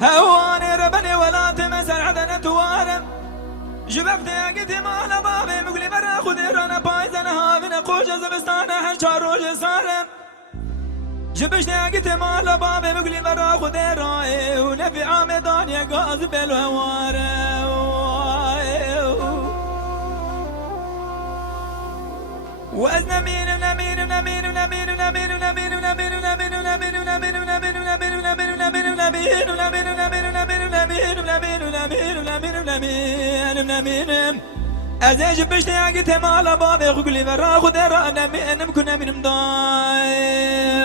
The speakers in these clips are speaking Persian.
هواني ربني ولا تمسر عدنا توارم جبفت يا قدي مال بابي مقلي برا خذي رانا بايزن هافنا قوش زبستانا هالشار روج صارم جبشت يا قدي مال بابي مقلي برا خذي راي ونفي عامدان يا قاز بالهوارم وزن مين نمين نمين نمين نمين نمين نمين نمين نمين نمين نمين نمين ازيج بشتاق تمال بابي قولي برا خذ رانا من كنا من مضاي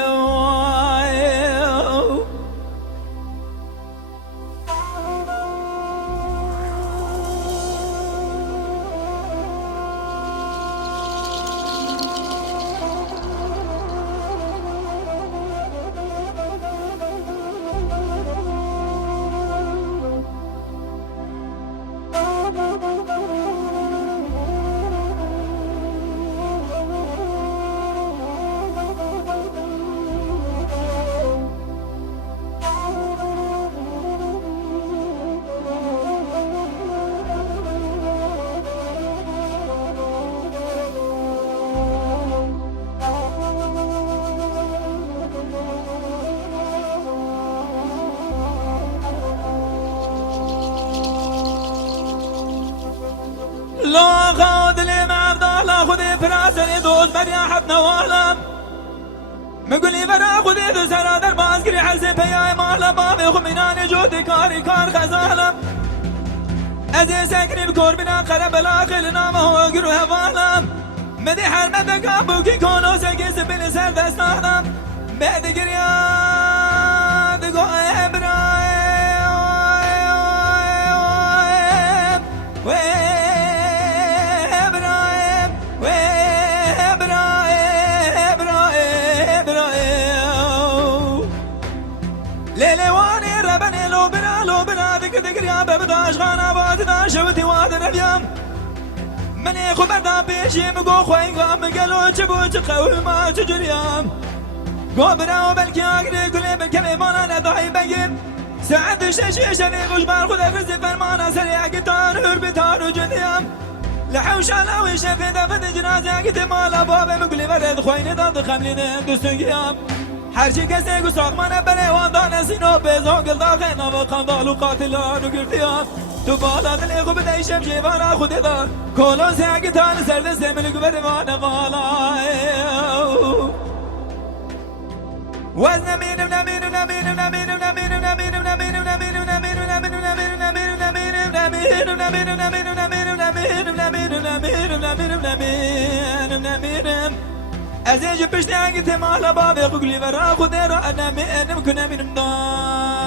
لا خود لي مع لا خذي فراسني دوز برياحة نوالم مقولي برا خذي دو سرا در بازقري حسن بياي مالا بابي خميناني جودي كاري كار خزالم ازي سكني بكور بنا قرب الاخر نامه هو قرو هفالم مدي حرمتك ابوكي كونو سكي سبيل سر دستانم بعد قرياد قو ابراهيم ليلواني ربني لو بنا ذكر يا ببداش غانا باتنا شوتي وادر اليوم مني خبرنا بيشي مقو خوين قام قالو تبوت قوي ما تجريام قبرا وبلكي اقري كل بكلي مانا ندعي بقيم سعد الشيشي شني غجبار خذ فرزي فرمانا سريع قطار هربتار وجنيام لحوش على وشفي دفت جنازة قد مالا بابي مقلي برد خويني ضد خملين دوستن قيام هرچی کسی کو ساخمان بره واندان سینو بزن گل داخل و قندال و قاتلان و گرتیان تو بالا دل خوب دیشم جیوانا خودی دار کلون سیاگی تان سرد سملک بروان والا وزن نمین نمین نمین نمین نمین نمین نمین نمین نمین نمین نمین نمین نمین نمین نمین نمین نمین ازيج بشتاق تمال بابي قولي برا خذ رانا من كنا من مضاي